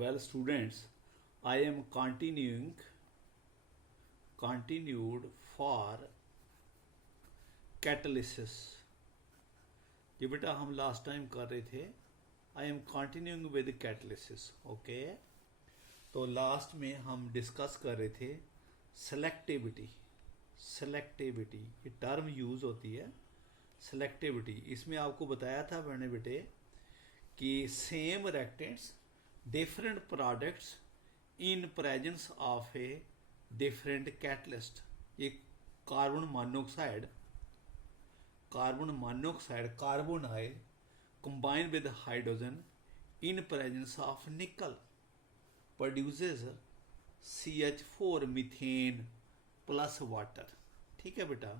well students, I am continued for catalysis। ये बेटा हम लास्ट टाइम कर रहे थे। I am continuing with catalysis. Okay, तो लास्ट में हम डिस्कस कर रहे थे सेलेक्टिविटी। ये टर्म यूज होती है सेलेक्टिविटी। इसमें आपको बताया था मैंने बेटे कि same reactants different products in presence of a different catalyst. ये carbon monoxide carbon oil combined with hydrogen in presence of nickel produces CH4 methane plus water. ठीक है बेटा,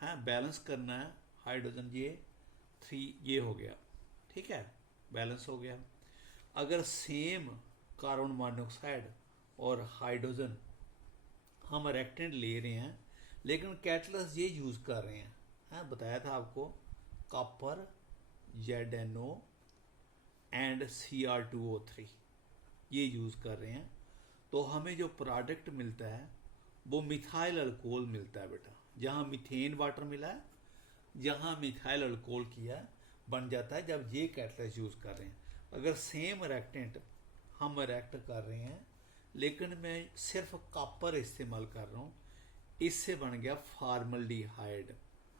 हाँ बैलेंस करना है हाइड्रोजन, ये 3 ये हो गया। ठीक है, बैलेंस हो गया। अगर सेम कार्बन मोनोऑक्साइड और हाइड्रोजन हम रिएक्टेंट ले रहे हैं लेकिन कैटलिस्ट ये यूज कर रहे हैं, हाँ बताया था आपको, कॉपर ZNO एंड Cr2O3 ये यूज़ कर रहे हैं, तो हमें जो प्रोडक्ट मिलता है वो मिथाइल अल्कोहल मिलता है बेटा। जहाँ मीथेन वाटर मिला है, जहाँ मिथाइल अल्कोहल किया बन जाता है जब ये कैटलिस्ट यूज़ कर रहे हैं। अगर सेम रिएक्टेंट हम रिएक्ट कर रहे हैं लेकिन मैं सिर्फ कॉपर इस्तेमाल कर रहा हूँ, इससे बन गया फॉर्मल्डिहाइड,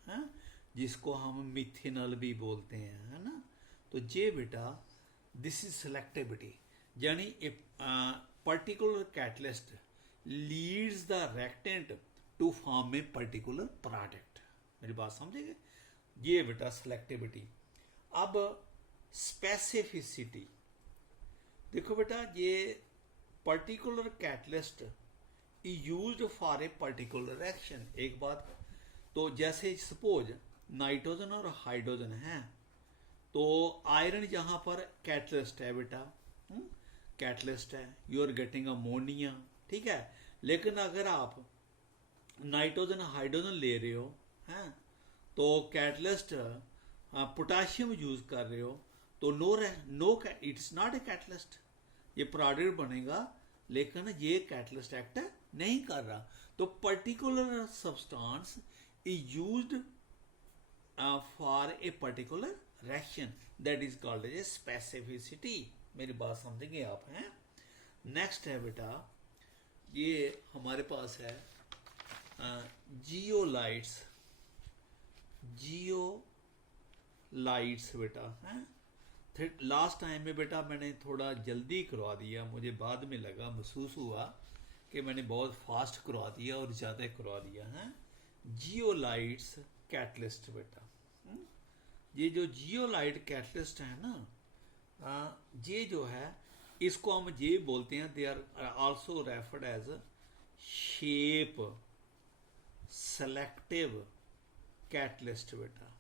हाँ जिसको हम मिथेनॉल भी बोलते हैं, है ना। तो ये बेटा दिस इज सेलेक्टिविटी, यानी a particular catalyst leads the reactant to form a particular product. मेरी बात समझेंगे, ये बेटा सेलेक्टिविटी। अब स्पेसिफिसिटी देखो बेटा, ये particular catalyst used for a particular reaction. एक बात, तो जैसे सपोज नाइट्रोजन और हाइड्रोजन है, तो आयरन यहां पर कैटलिस्ट है बेटा, कैटलिस्ट है, यू आर गेटिंग अमोनिया। ठीक है, लेकिन अगर आप नाइट्रोजन हाइड्रोजन ले रहे हो हैं तो कैटलिस्ट पोटाशियम यूज कर रहे हो, तो no it's not a catalyst. ये प्रोडक्ट बनेगा लेकिन ये कैटलिस्ट एक्ट नहीं कर रहा। तो particular substance is used for a particular reaction, that is called as a specificity। मेरी बात समझेंगे आप हैं। नेक्स्ट है बेटा, ये हमारे पास है जियोलाइट्स बेटा हैं। लास्ट टाइम में बेटा मैंने थोड़ा जल्दी करवा दिया, मुझे बाद में लगा महसूस हुआ कि मैंने बहुत फास्ट करवा दिया और ज़्यादा करवा दिया है। जियोलाइट्स कैटलिस्ट बेटा, ये जो जियोलाइट कैटलिस्ट है ना, ये जो है इसको हम ये बोलते हैं, they are also referred as shape selective catalyst बेटा।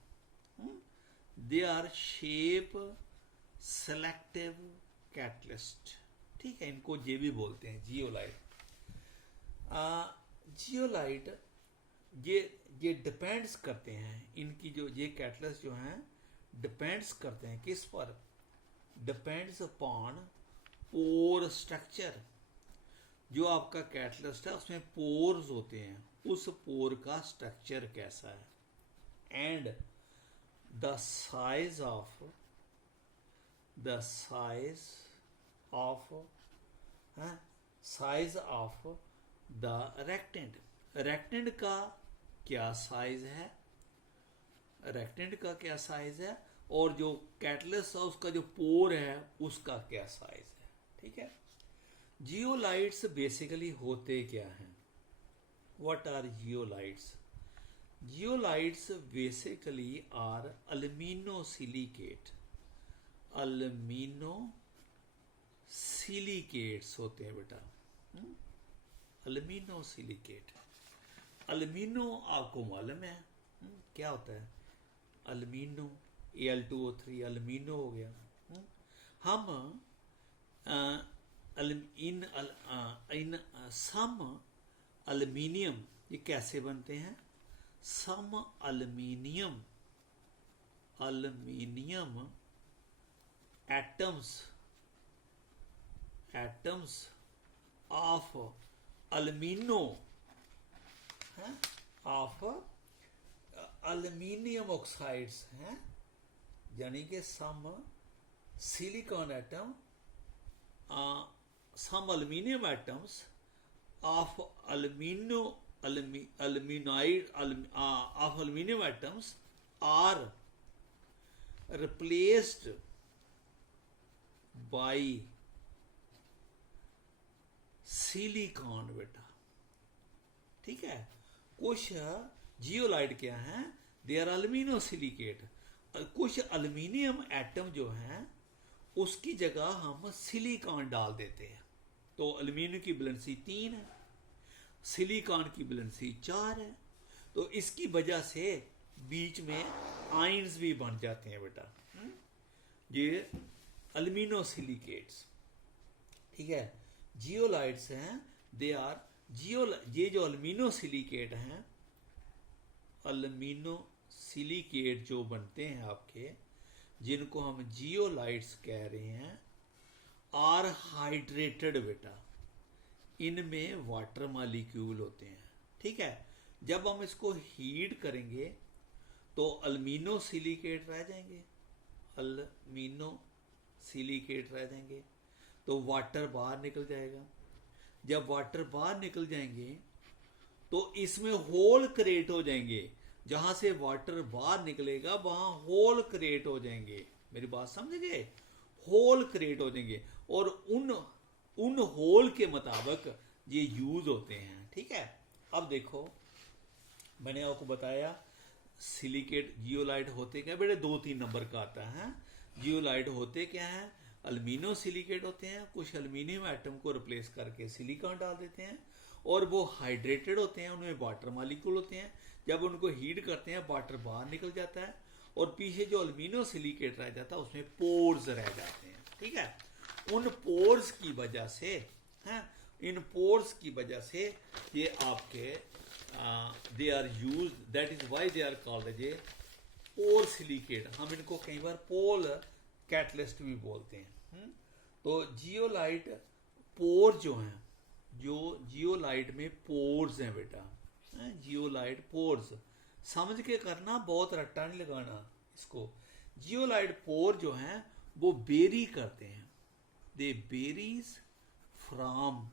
They are shape selective catalyst. ठीक है, इनको ये भी बोलते हैं जियोलाइट। जियोलाइट ये डिपेंड्स करते हैं, इनकी जो ये कैटलिस्ट जो हैं डिपेंड्स करते हैं किस पर, डिपेंड्स अपॉन पोर स्ट्रक्चर। जो आपका कैटलिस्ट है उसमें पोर्स होते हैं, उस पोर का स्ट्रक्चर कैसा है, and the size of the reactant का क्या साइज है, और जो कैटलिस्ट है उसका जो पोर है उसका क्या साइज है। ठीक है, जियोलाइट्स बेसिकली होते क्या हैं, what are zeolites? Zeolites basically are alumino silicates होते हैं बेटा। अल्यूमिनो आपको मालूम है क्या होता है, अल्यूमिनो Al2O3 अल्यूमिनो हो गया। हम इन सम अल्यूमिनियम ये कैसे बनते हैं, some aluminium atoms atoms of alumino of aluminium oxides हैं, यानी कि some silicon atom, some aluminium atoms of aluminium atoms are replaced by silicon बेटा, ठीक है। कुछ जियोलाइट क्या है, दे आर अल्यूमिनो सिलिकेट। कुछ अल्यूमिनियम एटम जो हैं उसकी जगह हम सिलिकॉन डाल देते हैं, तो अल्यूमिनियम की वैलेंसी 3 है, सिलिकॉन की वैलेंसी 4 है, तो इसकी वजह से बीच में आयंस भी बन जाते हैं बेटा, ये अल्यूमिनो सिलिकेट्स, ठीक है। जियोलाइट्स हैं, दे आर ये जो अल्यूमिनो सिलिकेट हैं, अल्यूमिनो सिलिकेट जो बनते हैं आपके, जिनको हम जियोलाइट्स कह रहे हैं, आर हाइड्रेटेड बेटा, इनमें वाटर मॉलिक्यूल होते हैं, ठीक है। जब हम इसको हीट करेंगे तो अल्यूमिनो सिलिकेट रह जाएंगे, अल्यूमिनो सिलिकेट रह जाएंगे, तो वाटर बाहर निकल जाएगा। जब वाटर बाहर निकल जाएंगे तो इसमें होल क्रिएट हो जाएंगे, जहां से वाटर बाहर निकलेगा वहां होल क्रिएट हो जाएंगे, मेरी बात समझ गए, होल क्रिएट हो जाएंगे, और उन होल के मुताबिक ये यूज होते हैं, ठीक है। अब देखो मैंने आपको बताया सिलिकेट जियोलाइट होते क्या बेटे, 2-3 नंबर का आता है। जियोलाइट होते क्या है, अल्यूमिनो सिलिकेट होते हैं, कुछ अल्यूमिनियम एटम को रिप्लेस करके सिलिकॉन डाल देते हैं, और वो हाइड्रेटेड होते हैं, उनमें वाटर मॉलिक्यूल होते हैं। जब उनको हीट करते हैं वाटर बाहर निकल जाता है, और पीछे जो अल्यूमिनो सिलिकेट रह जाता है उसमें पोर्स रह जाते हैं, ठीक है। उन पोर्स की वजह से इन पोर्स की वजह से ये आपके they are use, that is why they are called as a pore silicate. हम इनको कई बार पोल कैटलिस्ट भी बोलते हैं। तो जियोलाइट पोर जो हैं, जो जियोलाइट में पोर्स हैं बेटा, जियोलाइट पोर्स समझ के करना, बहुत रट्टा नहीं लगाना इसको। जियोलाइट पोर जो हैं वो बेरी करते हैं, they varies from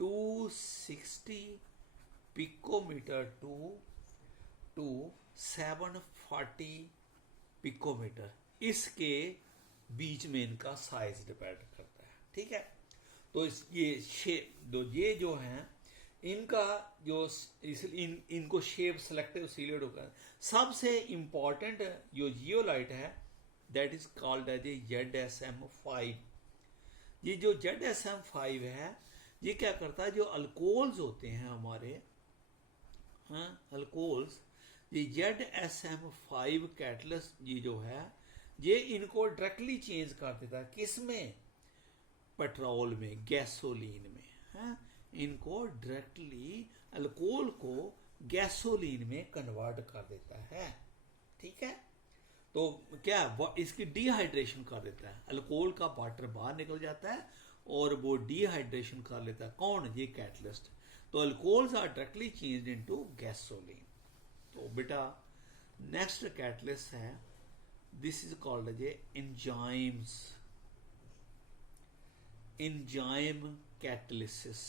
260 picometre to 740 picometre, इसके बीच में इनका साइज डिपेंड करता है, ठीक है। तो ये जो हैं इनका जो इनको शेप सेलेक्टिव सिलिकेट होगा। सबसे इंपॉर्टेंट जो जियोलाइट है that is called as a ZSM5। ये जो ZSM5 है ये क्या करता है, जो अल्कोहल्स होते हैं हमारे, अल्कोहल्स, ये ZSM5 कैटलिस्ट ये जो है ये इनको डायरेक्टली चेंज कर देता है, किसमें, पेट्रोल में, गैसोलीन में, इनको डायरेक्टली अल्कोहल को गैसोलीन में कन्वर्ट कर देता है, ठीक है। तो क्या इसकी डिहाइड्रेशन कर देता है, अल्कोहल का वाटर बाहर निकल जाता है और वो डिहाइड्रेशन कर लेता है, कौन, ये कैटलिस्ट। तो alcohols are directly changed into gasoline. तो बेटा नेक्स्ट कैटलिस्ट है, this is called as enzymes, enzyme catalysis.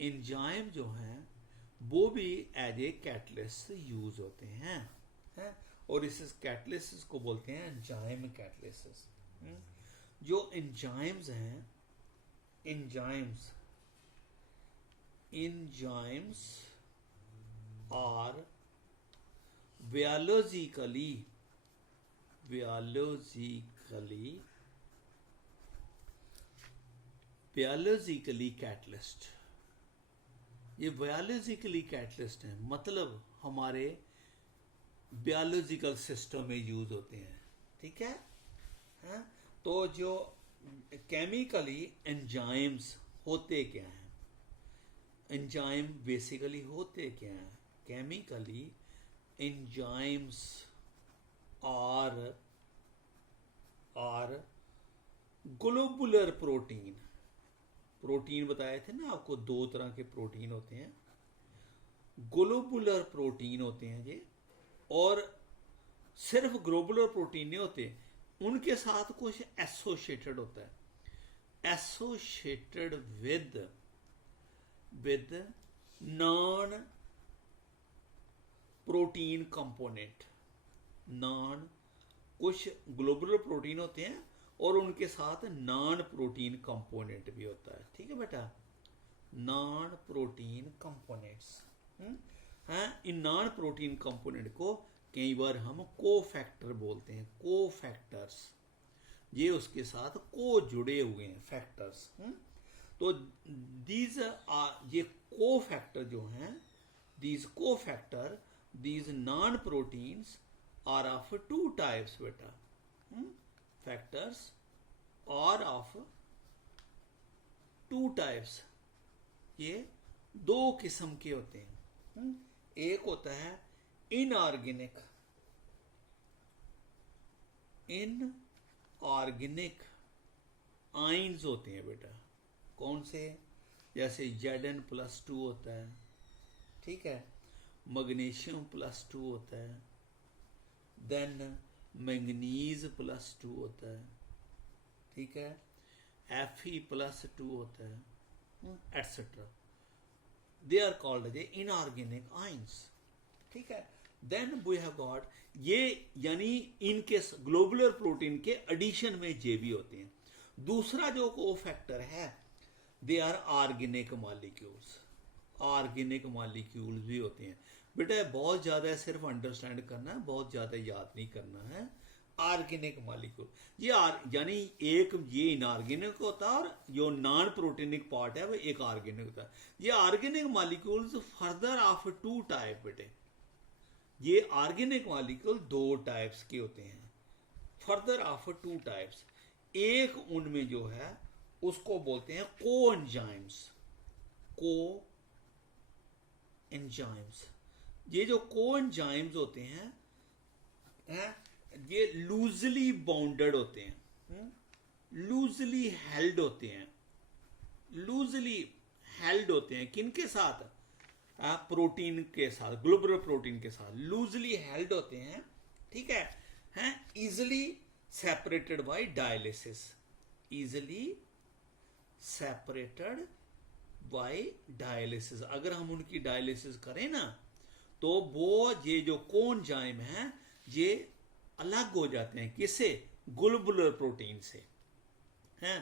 Enzyme जो हैं वो भी एज ए कैटलिस्ट यूज होते हैं, और इस कैटलिसिस को बोलते हैं एंजाइम कैटलिसिस। जो एंजाइम्स हैं, एंजाइम्स आर biologically कैटलिस्ट। ये बायोलॉजिकली कैटलिस्ट हैं, मतलब हमारे बायोलॉजिकल सिस्टम में यूज होते हैं, ठीक है। तो जो केमिकली एंजाइम्स होते क्या हैं, एंजाइम बेसिकली होते क्या हैं, chemically enzymes are globular protein, protein बताए थे ना आपको, दो तरह के प्रोटीन होते हैं, ग्लोबुलर प्रोटीन होते हैं ये, और सिर्फ ग्लोबुलर प्रोटीन नहीं होते, उनके साथ कुछ एसोसिएटेड होता है, associated with non protein component, non, कुछ ग्लोबुलर प्रोटीन होते हैं और उनके साथ नॉन प्रोटीन कंपोनेंट भी होता है, ठीक है बेटा, नॉन प्रोटीन कंपोनेंट्स हैं। इन नॉन प्रोटीन कंपोनेंट को कई बार हम कोफैक्टर बोलते हैं, कोफैक्टर्स, ये उसके साथ को जुड़े हुए हैं फैक्टर्स। तो दीज ये कोफैक्टर जो हैं, these cofactor, these non proteins are of two types बेटा, factors are of two types, ये दो किस्म के होते हैं। एक होता है इनऑर्गेनिक, इनऑर्गेनिक आइंस होते हैं बेटा, कौन से, जैसे Zn+2 होता है, ठीक है, मैग्नीशियम +2 होता है, देन मैंगनीज+2 होता है, ठीक है, Fe+2 होता है, et cetera, they are called a inorganic ions, ठीक है। देन वी हैव गॉट ये, यानी इनके ग्लोबुलर प्रोटीन के एडिशन में जे भी होते हैं। दूसरा जो कोफैक्टर है, they are organic molecules, organic molecules भी होते हैं बेटा, बहुत ज्यादा सिर्फ अंडरस्टैंड करना है, बहुत ज्यादा याद नहीं करना है। ऑर्गेनिक मॉलिक्यूल ये यानी एक ये इनऑर्गेनिक होता है और जो नॉन प्रोटीनिक पार्ट है वो एक ऑर्गेनिक होता है। ये organic molecules further of two type बेटे, ये ऑर्गेनिक मॉलिक्यूल दो टाइप्स के होते हैं, फर्दर ऑफ टू टाइप्स। एक उनमें जो है उसको बोलते हैं को एंजाइम्स, को एंजाइम्स। ये जो को एंजाइम्स होते हैं ये लूजली बाउंडेड होते हैं, लूजली हेल्ड होते हैं, लूजली हेल्ड होते हैं किनके साथ, प्रोटीन के साथ, ग्लोबुलर प्रोटीन के साथ लूजली हेल्ड होते हैं, ठीक है, easily separated by dialysis, easily separated by dialysis. अगर हम उनकी डायलिसिस करें ना तो वो ये जो कोएंजाइम है ये अलग हो जाते हैं, किससे, ग्लोबुलर प्रोटीन से, हैं,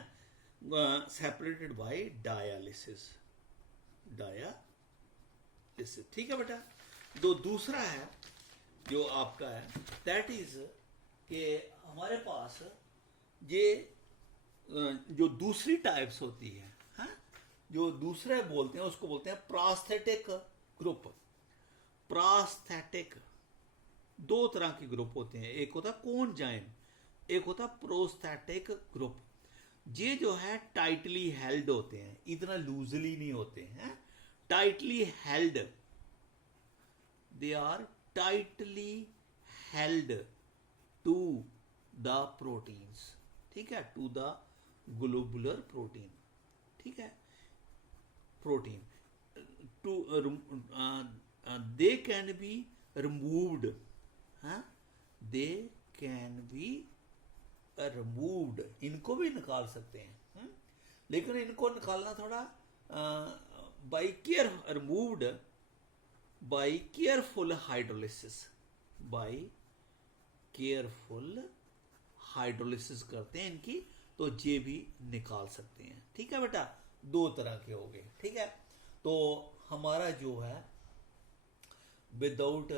सेपरेटेड बाय डायलिसिस, डायलिसिस, ठीक है बेटा। तो दूसरा है जो आपका है, दैट इज कि हमारे पास ये जो दूसरी टाइप्स होती है, जो दूसरे बोलते हैं उसको बोलते हैं प्रास्थेटिक ग्रुप। प्रास्थेटिक दो तरह के ग्रुप होते हैं, एक होता है कोएंजाइम, एक होता है प्रोस्थेटिक ग्रुप। ये जो है टाइटली हेल्ड होते हैं, इतना लूजली नहीं होते हैं, tightly held, they are tightly held to the proteins, ठीक है, टू द ग्लोबुलर प्रोटीन, ठीक है, protein to they can be removed, they can be removed, इनको भी निकाल सकते हैं, लेकिन इनको निकालना थोड़ा by care, removed by careful hydrolysis, by careful hydrolysis करते हैं इनकी, तो ये भी निकाल सकते हैं, ठीक है बेटा। दो तरह के हो गए, ठीक है। तो हमारा जो है विदाउट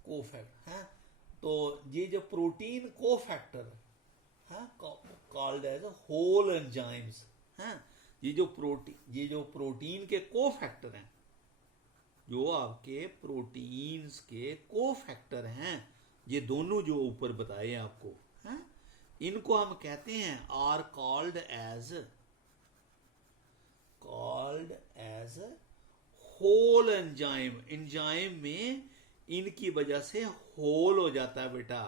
कोफैक्टर है, तो ये जो प्रोटीन कोफैक्टर है कॉल्ड एज होल एंजाइम्स हैं, ये जो प्रोटीन के कोफैक्टर हैं, जो आपके प्रोटीन्स के कोफैक्टर हैं, ये दोनों जो ऊपर बताए हैं आपको, हैं, इनको हम कहते हैं are called as whole enzyme. Enzyme में इनकी वजह से होल हो जाता है बेटा,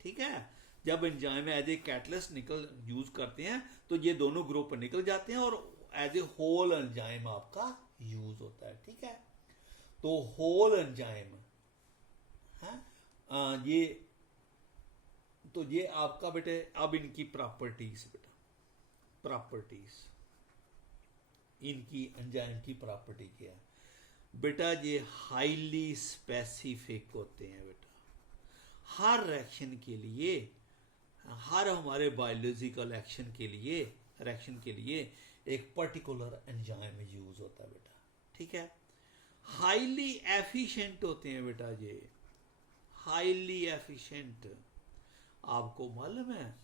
ठीक है, जब एंजाइम एज ए कैटलिस्ट निकल यूज करते हैं तो ये दोनों ग्रुप निकल जाते हैं और एज ए होल एंजाइम आपका यूज होता है। ठीक है, तो होल एंजाइम है ये, तो ये आपका बेटे अब इनकी प्रॉपर्टीज, बेटा प्रॉपर्टीज इनकी एंजाइम की प्रॉपर्टी क्या है बेटा, ये हाईली स्पेसिफिक होते हैं बेटा। हर रिएक्शन के लिए, हर हमारे बायोलॉजिकल एक्शन के लिए, रिएक्शन के लिए एक पर्टिकुलर एंजाइम यूज होता है बेटा। ठीक है, हाईली एफिशिएंट होते हैं बेटा ये, हाईली एफिशिएंट। आपको मालूम है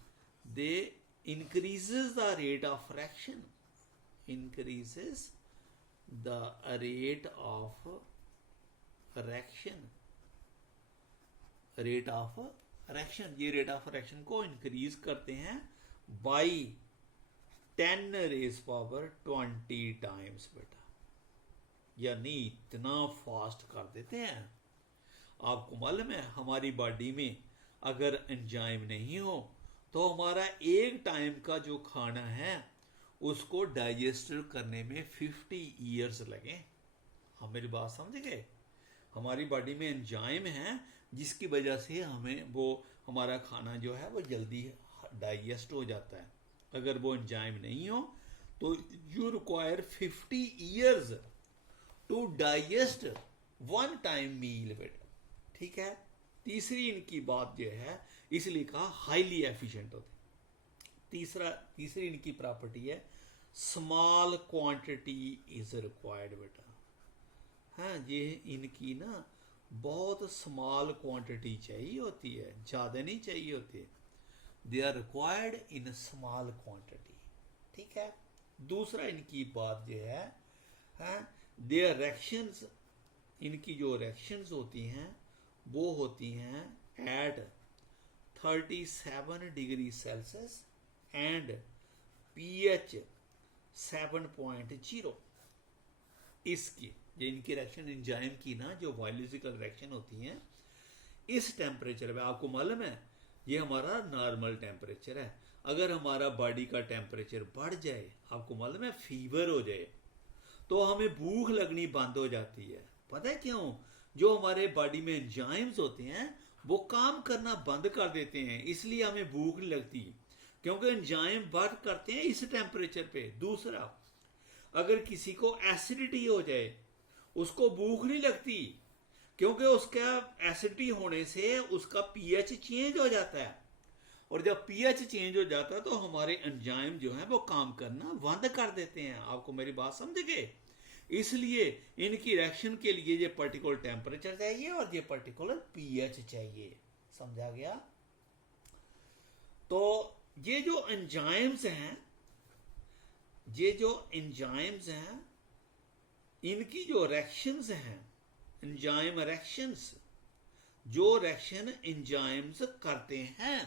they increases the rate of reaction, increases the rate of reaction, rate of reaction, ये रेट ऑफ रिएक्शन को इंक्रीज करते हैं बाई 10 रेज पावर 20 टाइम्स बेटा, यानी इतना फास्ट कर देते हैं। आपको मालूम है हमारी बॉडी में अगर एंजाइम नहीं हो तो हमारा एक टाइम का जो खाना है उसको डाइजेस्ट करने में 50 ईयर्स लगे। हम मेरी बात समझ गए? हमारी बॉडी में एंजाइम है जिसकी वजह से हमें वो हमारा खाना जो है वो जल्दी डाइजेस्ट हो जाता है। अगर वो एंजाइम नहीं हो तो you require 50 years to digest one time meal बेटा। ठीक है, तीसरी इनकी बात जो है इसलिए कहा हाईली एफिशिएंट होते। तीसरी इनकी प्रॉपर्टी है स्मॉल क्वांटिटी इज रिक्वायर्ड बेटा। हाँ, ये इनकी ना बहुत स्मॉल क्वांटिटी चाहिए होती है, ज़्यादा नहीं चाहिए होती है। They are required in small quantity. ठीक है, दूसरा इनकी बात जो है देयर रिएक्शंस, इनकी जो रिएक्शंस होती हैं वो होती हैं at 37 degree celsius and pH 7.0। इसकी जो इनकी रिएक्शन एंजाइम की ना जो बायोलॉजिकल रिएक्शन होती हैं इस टेम्परेचर पे, आपको मालूम है ये हमारा नॉर्मल टेम्परेचर है। अगर हमारा बॉडी का टेम्परेचर बढ़ जाए, आपको मालूम है फीवर हो जाए, तो हमें भूख लगनी बंद हो जाती है। पता है क्यों? जो हमारे बॉडी में एंजाइम्स होते हैं वो काम करना बंद कर देते हैं, इसलिए हमें भूख नहीं लगती, क्योंकि एंजाइम वर्क करते हैं इस टेम्परेचर पे। दूसरा, अगर किसी को एसिडिटी हो जाए उसको भूख नहीं लगती, क्योंकि उसका एसिडिटी होने से उसका पीएच चेंज हो जाता है, और जब पीएच चेंज हो जाता है तो हमारे एंजाइम जो है वो काम करना बंद कर देते हैं। आपको मेरी बात समझ गए? इसलिए इनकी रिएक्शन के लिए ये पर्टिकुलर टेम्परेचर चाहिए और ये पर्टिकुलर पीएच चाहिए। समझा गया? तो ये जो एंजाइम्स हैं, ये जो एंजाइम्स हैं, इनकी जो रिएक्शंस हैं, एंजाइम रिएक्शंस, जो रिएक्शन एंजाइम्स करते हैं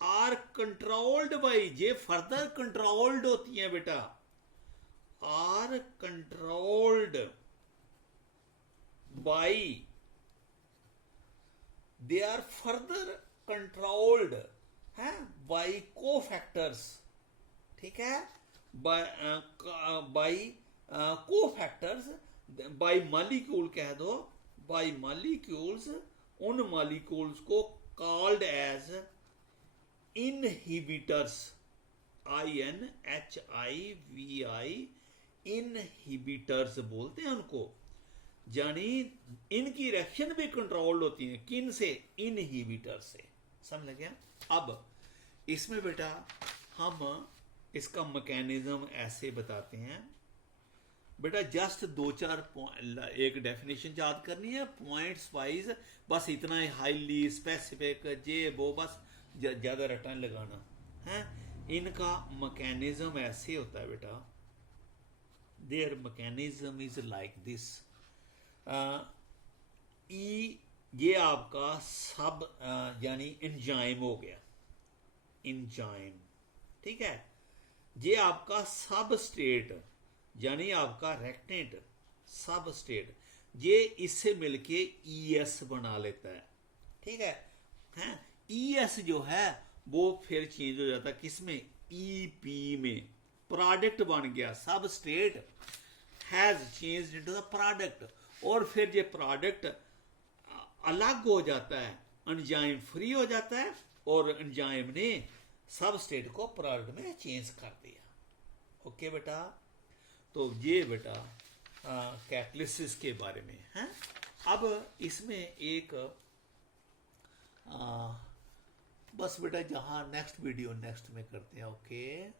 आर कंट्रोल्ड बाय, ये फर्दर कंट्रोल्ड होती हैं बेटा, are controlled by, they are further controlled है बाय कोफैक्टर्स। ठीक है, बाय कोफैक्टर्स, बाय मॉलिक्यूल कह दो, बाय मॉलिक्यूल्स, उन मॉलिक्यूल्स को called as inhibitors, INHIBI, inhibitors बोलते हैं उनको। यानी इनकी रिएक्शन भी कंट्रोल्ड होती है, किन से? इनहिबिटर से। समझ गया? अब इसमें बेटा हम इसका मैकेनिज्म ऐसे बताते हैं बेटा, जस्ट 2-4 एक डेफिनेशन याद करनी है पॉइंट्स वाइज, बस इतना ही, हाईली स्पेसिफिक जे वो, बस ज्यादा रटन लगाना है। इनका मैकेनिज्म ऐसे होता है बेटा, there mechanism is like this. ये आपका सब यानी एंजाइम हो गया, एंजाइम। ठीक है, ये आपका सब स्टेट यानी आपका रेक्टेंट सब स्टेट, ये इससे मिलके ES बना लेता है। ठीक है, हैं ES जो है वो फिर चेंज हो जाता है किसमें, EP में, प्रोडक्ट बन गया, सब state has changed into the product. और फिर ये प्रोडक्ट अलग हो जाता है, एंजाइम फ्री हो जाता है, और एंजाइम ने सब स्टेट को प्रोडक्ट में चेंज कर दिया। ओके बेटा, तो ये बेटा कैटलिसिस के बारे में है। अब इसमें एक बस बेटा जहाँ नेक्स्ट वीडियो नेक्स्ट में करते हैं। ओके।